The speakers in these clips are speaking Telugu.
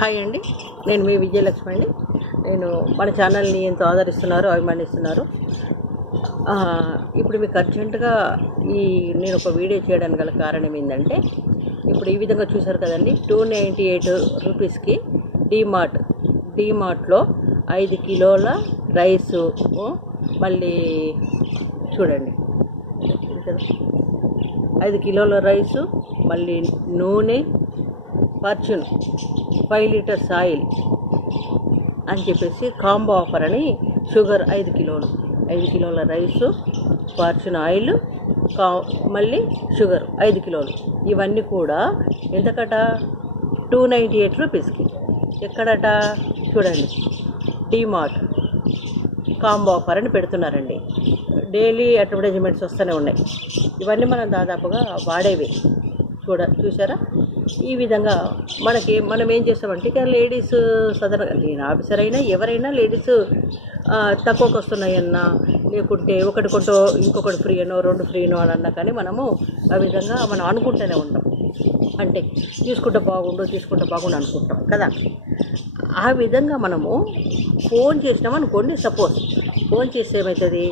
హాయ్ అండి. నేను మీ విజయలక్ష్మి అండి. నేను మన ఛానల్ని ఎంతో ఆదరిస్తున్నారు అభిమానిస్తున్నారు. ఇప్పుడు మీకు అర్జెంటుగా ఈ నేను ఒక వీడియో చేయడానికి గల కారణం ఏంటంటే ఇప్పుడు ఈ విధంగా చూసారు కదండి టూ నైంటీ ఎయిట్ రూపీస్కి డీమార్ట్ డీమార్ట్లో ఐదు కిలోల రైసు మళ్ళీ చూడండి. ఐదు కిలోల రైసు మళ్ళీ నూనె ఫార్చ్యూన్ ఫైవ్ లీటర్స్ ఆయిల్ అని చెప్పేసి కాంబో ఆఫర్ అని షుగర్ ఐదు కిలోలు ఐదు కిలోల రైసు ఫార్చ్యూన్ ఆయిల్ కా మళ్ళీ షుగర్ ఐదు కిలోలు. ఇవన్నీ కూడా ఎంతకట? టూ నైంటీ ఎయిట్ రూపీస్కి ఎక్కడట? చూడండి. డీమార్ట్ కాంబో ఆఫర్ అని పెడుతున్నారండి. డైలీ అడ్వర్టైజ్మెంట్స్ వస్తూనే ఉన్నాయి. ఇవన్నీ మనం దాదాపుగా వాడేవి. చూడ చూసారా ఈ విధంగా మనకి మనం ఏం చేస్తామంటే ఇక లేడీస్ సదన నేను ఆఫీసర్ అయినా ఎవరైనా లేడీస్ తక్కువకి వస్తున్నాయన్నా లేకుంటే ఒకటి కొంటో ఇంకొకటి ఫ్రీ అనో రెండు ఫ్రీనో అని అన్నా కానీ మనము ఆ విధంగా మనం అనుకుంటూనే ఉంటాం. అంటే తీసుకుంటే బాగుండు తీసుకుంటే బాగుండు అనుకుంటాం కదా. ఆ విధంగా మనము ఫోన్ చేసినాం అనుకోండి సపోజ్ ఫోన్ చేస్తే ఏమవుతుంది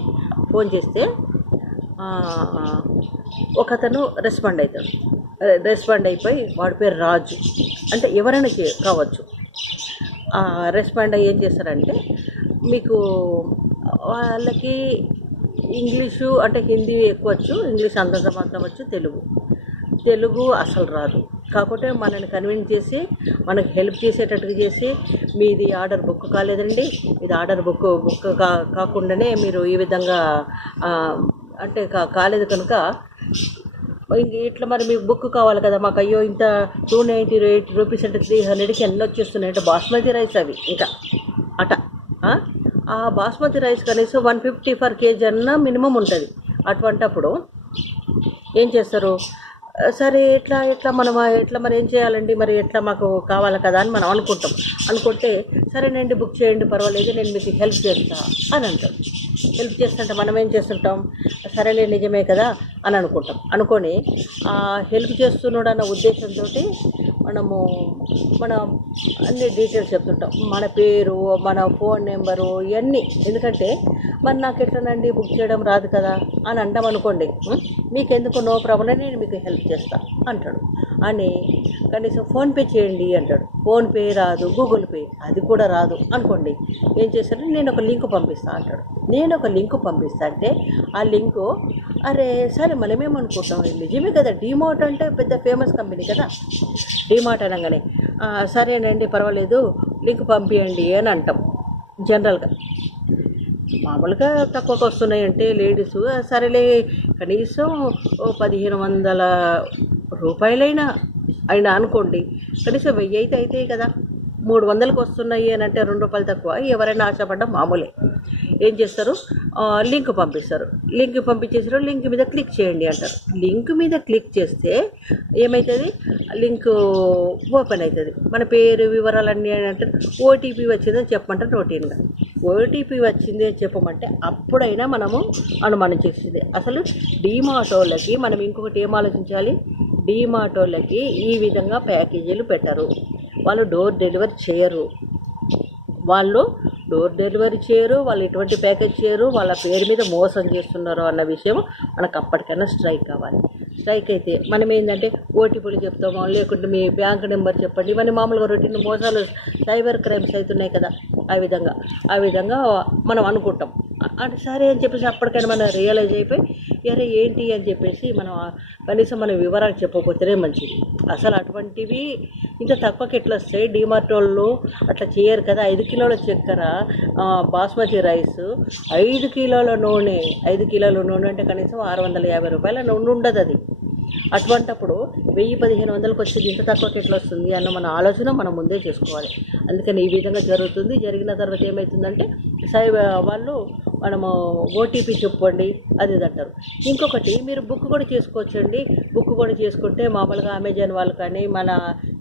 ఫోన్ చేస్తే ఒకతను రెస్పాండ్ అవుతాడు రెస్పాండ్ అయిపోయి వాడి పేరు రాజు. అంటే ఎవరైనా కావచ్చు. రెస్పాండ్ అయ్యి ఏం చేస్తారంటే మీకు వాళ్ళకి ఇంగ్లీషు అంటే హిందీ ఎక్కువ వచ్చు ఇంగ్లీష్ అంతంత మాత్రం వచ్చు తెలుగు. తెలుగు అసలు రాదు. కాకపోతే మనల్ని కన్విన్స్ చేసి మనకు హెల్ప్ చేసేటట్టుగా చేసి మీది ఆర్డర్ బుక్ కాలేదండి. ఇది ఆర్డర్ బుక్ బుక్ కా కాకుండానే మీరు ఈ విధంగా అంటే కాలేదు కనుక ఇట్లా మరి మీకు బుక్ కావాలి కదా మాకు అయ్యో ఇంత టూ నైంటీ ఎయిట్ రూపీస్ అంటే త్రీ హండ్రెడ్కి ఎన్ని వచ్చేస్తున్నాయి అంటే బాస్మతి రైస్ అవి ఇంకా. అట. ఆ? బాస్మతి రైస్ కనీసం వన్ ఫిఫ్టీ ఫర్ కేజీ అన్న మినిమం ఉంటుంది. అటువంటప్పుడు ఏం చేస్తారు? సరే ఎట్లా ఎట్లా మనం ఎట్లా మరి ఏం చేయాలండి? మరి ఎట్లా మాకు కావాలి కదా అని మనం అనుకుంటాం. అనుకుంటే సరేనండి బుక్ చేయండి పర్వాలేదు నేను మీకు హెల్ప్ చేస్తా అని అంటాడు హెల్ప్ చేస్తుంటే మనం ఏం చేస్తుంటాం? సరేలే నిజమే కదా అని అనుకుంటాం. అనుకొని హెల్ప్ చేస్తున్నాడు అన్న ఉద్దేశంతో మనము మన అన్ని డీటెయిల్స్ చెప్తుంటాం. మన పేరు మన ఫోన్ నెంబరు ఇవన్నీ. ఎందుకంటే మరి నాకు ఎట్లనండి బుక్ చేయడం రాదు కదా అని అంటాం అనుకోండి మీకు ఎందుకు నో ప్రాబ్లం నేను మీకు హెల్ప్ చేస్తాను అంటాడు. అని కనీసం ఫోన్పే చేయండి అంటాడు. ఫోన్పే రాదు గూగుల్ పే అది కూడా రాదు అనుకోండి. ఏం చేశాడు నేను ఒక లింక్ పంపిస్తా అంటాడు. నేను ఒక లింక్ పంపిస్తా అంటే ఆ లింకు అరే సరే మనమేమనుకుంటాం నిజమే కదా? డీమార్ట్ అంటే పెద్ద ఫేమస్ కంపెనీ కదా? డీమార్ట్ అనగానే సరేనండి పర్వాలేదు లింక్ పంపియండి అని అంటాం జనరల్గా. మామూలుగా తక్కువకి వస్తున్నాయంటే లేడీస్ సరేలే కనీసం ఓ పదిహేను వందల రూపాయలైనా అయినా అనుకోండి. కనీసం వెయ్యి అయితే అవుతాయి కదా. మూడు వందలకు వస్తున్నాయి అని అంటే రెండు రూపాయలు తక్కువ. ఎవరైనా ఆశపడ్డా మామూలే. ఏం చేస్తారు? లింక్ పంపిస్తారు. లింక్ పంపించేసారు లింక్ మీద క్లిక్ చేయండి అంటారు. లింక్ మీద క్లిక్ చేస్తే ఏమవుతుంది లింక్ ఓపెన్ అవుతుంది మన పేరు వివరాలన్నీ అని అంటారు. ఓటీపీ వచ్చిందని చెప్పమంటారు రొటీన్గా ఓటీపీ వచ్చింది అని చెప్పమంటే అప్పుడైనా మనము అనుమానం చేసింది. అసలు డీమాటోలకి మనం ఇంకొకటి ఏం ఆలోచించాలి? డీమాటోలకి ఈ విధంగా ప్యాకేజీలు పెట్టరు. వాళ్ళు డోర్ డెలివరీ చేయరు. వాళ్ళు డోర్ డెలివరీ చేయరు వాళ్ళు ఎటువంటి ప్యాకేజ్ చేయరు వాళ్ళ పేరు మీద మోసం చేస్తున్నారు అన్న విషయం మనకు అప్పటికైనా స్ట్రైక్ కావాలి. స్ట్రైక్ అయితే మనం ఏంటంటే ఓటీపీలు చెప్తాము లేకుంటే మీ బ్యాంక్ నెంబర్ చెప్పండి ఇవన్నీ మామూలుగా రొటీన్ మోసాలు సైబర్ క్రైమ్స్ అవుతున్నాయి కదా ఆ విధంగా. ఆ విధంగా మనం అనుకుంటాం. అంటే సరే అని చెప్పేసి అప్పటికైనా మనం రియలైజ్ అయిపోయి అరే ఏంటి అని చెప్పేసి మనం కనీసం మన వివరాలు చెప్పకపోతేనే మంచిది. అసలు అటువంటివి ఇంత తక్కువకి ఎట్లా వస్తాయి? డిమార్ట్ వాళ్ళు అట్లా చేయరు కదా. ఐదు కిలోల చక్కెర బాస్మతి రైస్ ఐదు కిలోల నూనె ఐదు కిలోల నూనె అంటే కనీసం ఆరు వందల యాభై రూపాయల నూనె ఉండదు అది. అటువంటప్పుడు వెయ్యి పదిహేను వందలకు వచ్చేది ఇంత తక్కువకి ఎట్లా వస్తుంది అన్న మన ఆలోచన మనం ముందే చేసుకోవాలి. అందుకని ఈ విధంగా జరుగుతుంది. జరిగిన తర్వాత ఏమవుతుందంటే సై వాళ్ళు మనము ఓటీపీ చెప్పండి అది ఇది అంటారు. ఇంకొకటి మీరు బుక్ కూడా చేసుకోవచ్చండి. బుక్ కూడా చేసుకుంటే మామూలుగా అమెజాన్ వాళ్ళు కానీ మన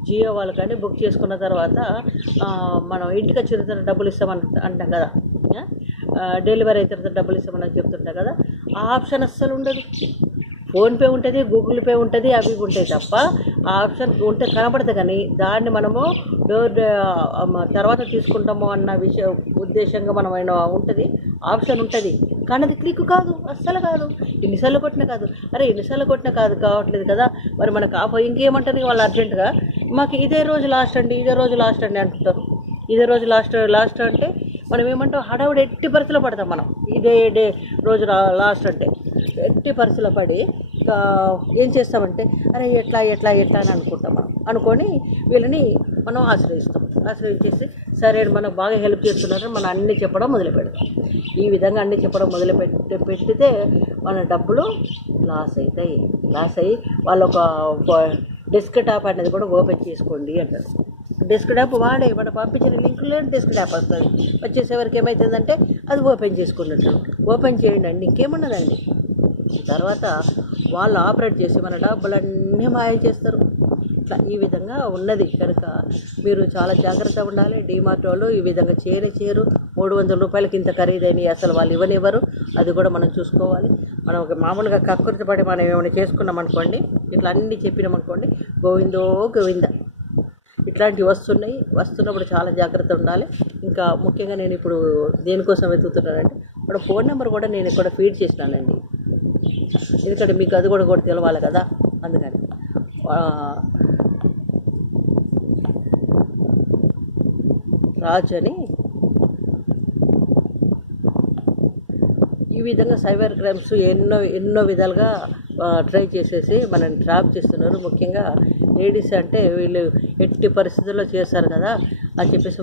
జియో వాళ్ళు కానీ బుక్ చేసుకున్న తర్వాత మనం ఇంటికి వచ్చిన తర్వాత డబ్బులు ఇస్తామని అంటాం కదా. డెలివరీ అయిన తర్వాత డబ్బులు ఇస్తామని చెప్తుంటాం కదా. ఆ ఆప్షన్ అస్సలు ఉండదు. ఫోన్పే ఉంటుంది గూగుల్ పే ఉంటుంది అవి ఇవి ఉంటాయి తప్ప ఆ ఆప్షన్ ఉంటే కనబడదు కానీ దాన్ని మనము డోర్ తర్వాత తీసుకుంటాము అన్న విషయ ఉద్దేశంగా మనం ఉంటుంది ఆప్షన్ ఉంటుంది. కానీ అది క్లిక్ కాదు అస్సలు కాదు. ఎన్నిసార్లు కొట్టినా కాదు. అరే ఎన్నిసార్లు కొట్టినా కాదు కావట్లేదు కదా. మరి మనకు ఆఫ్ ఇంకేమంటుంది వాళ్ళు అర్జెంటుగా? మాకు ఇదే రోజు లాస్ట్ అండి ఇదే రోజు లాస్ట్ అండి అంటుంటారు. ఇదే రోజు లాస్ట్ లాస్ట్ అంటే మనం ఏమంటాం హడావుడి ఎట్టి పరిస్థితిలో పడతాం మనం. ఇదే డే రోజు లాస్ట్ అంటే. ఎట్టి పరిస్థితిలో పడి ఏం చేస్తామంటే అరే ఎట్లా ఎట్లా ఎట్లా అని అనుకుంటాం మనం. అనుకొని వీళ్ళని మనం ఆశ్రయిస్తాం. ఆశ్రయించేసి సరే మనకు బాగా హెల్ప్ చేస్తున్నారు మనం అన్నీ చెప్పడం మొదలు పెడతాం ఈ విధంగా అన్నీ చెప్పడం మొదలు పెట్టి పెట్టితే మన డబ్బులు లాస్ అవుతాయి లాస్ అయ్యి వాళ్ళు ఒక డెస్క్ టాప్ అనేది కూడా ఓపెన్ చేసుకోండి అంటారు. డెస్క్ టాప్ వాడే వాడు పంపించిన లింకులో డెస్క్ టాప్ వస్తుంది. వచ్చేసేవరకు ఏమవుతుందంటే అది ఓపెన్ చేసుకున్నట్టు ఓపెన్ చేయండి అండి ఇంకేమున్నదండి? తర్వాత వాళ్ళు ఆపరేట్ చేసి మన డబ్బులన్నీ మాయం చేస్తారు. ఇట్లా ఈ విధంగా ఉన్నది. కనుక మీరు చాలా జాగ్రత్తగా ఉండాలి. డీమార్ట్ వాళ్ళు ఈ విధంగా చేయని చేయరు. మూడు వందల రూపాయలకి ఇంత ఖరీదైనవి అసలు వాళ్ళు ఇవ్వనివ్వరు. అది కూడా మనం చూసుకోవాలి. మనం ఒక మామూలుగా కక్కుర్తి పడి మనం ఏమైనా చేసుకున్నాం అనుకోండి ఇట్లా అన్నీ చెప్పినాం అనుకోండి గోవిందో గోవింద. ఇట్లాంటివి వస్తున్నాయి. వస్తున్నప్పుడు చాలా జాగ్రత్త ఉండాలి. ఇంకా ముఖ్యంగా నేను ఇప్పుడు దేనికోసం వెతుకుతున్నానంటే ఇప్పుడు ఫోన్ నెంబర్ కూడా నేను ఇక్కడ ఫీడ్ చేసినానండి. ఎందుకంటే మీకు అది కూడా కూడా తెలవాలి కదా? అందుకని. రాజు అని ఈ విధంగా సైబర్ క్రైమ్స్ ఎన్నో ఎన్నో విధాలుగా ట్రై చేసేసి మనల్ని ట్రాప్ చేస్తున్నారు. ముఖ్యంగా లేడీస్ అంటే వీళ్ళు ఎట్టి పరిస్థితుల్లో చేస్తారు కదా? అని చెప్పేసి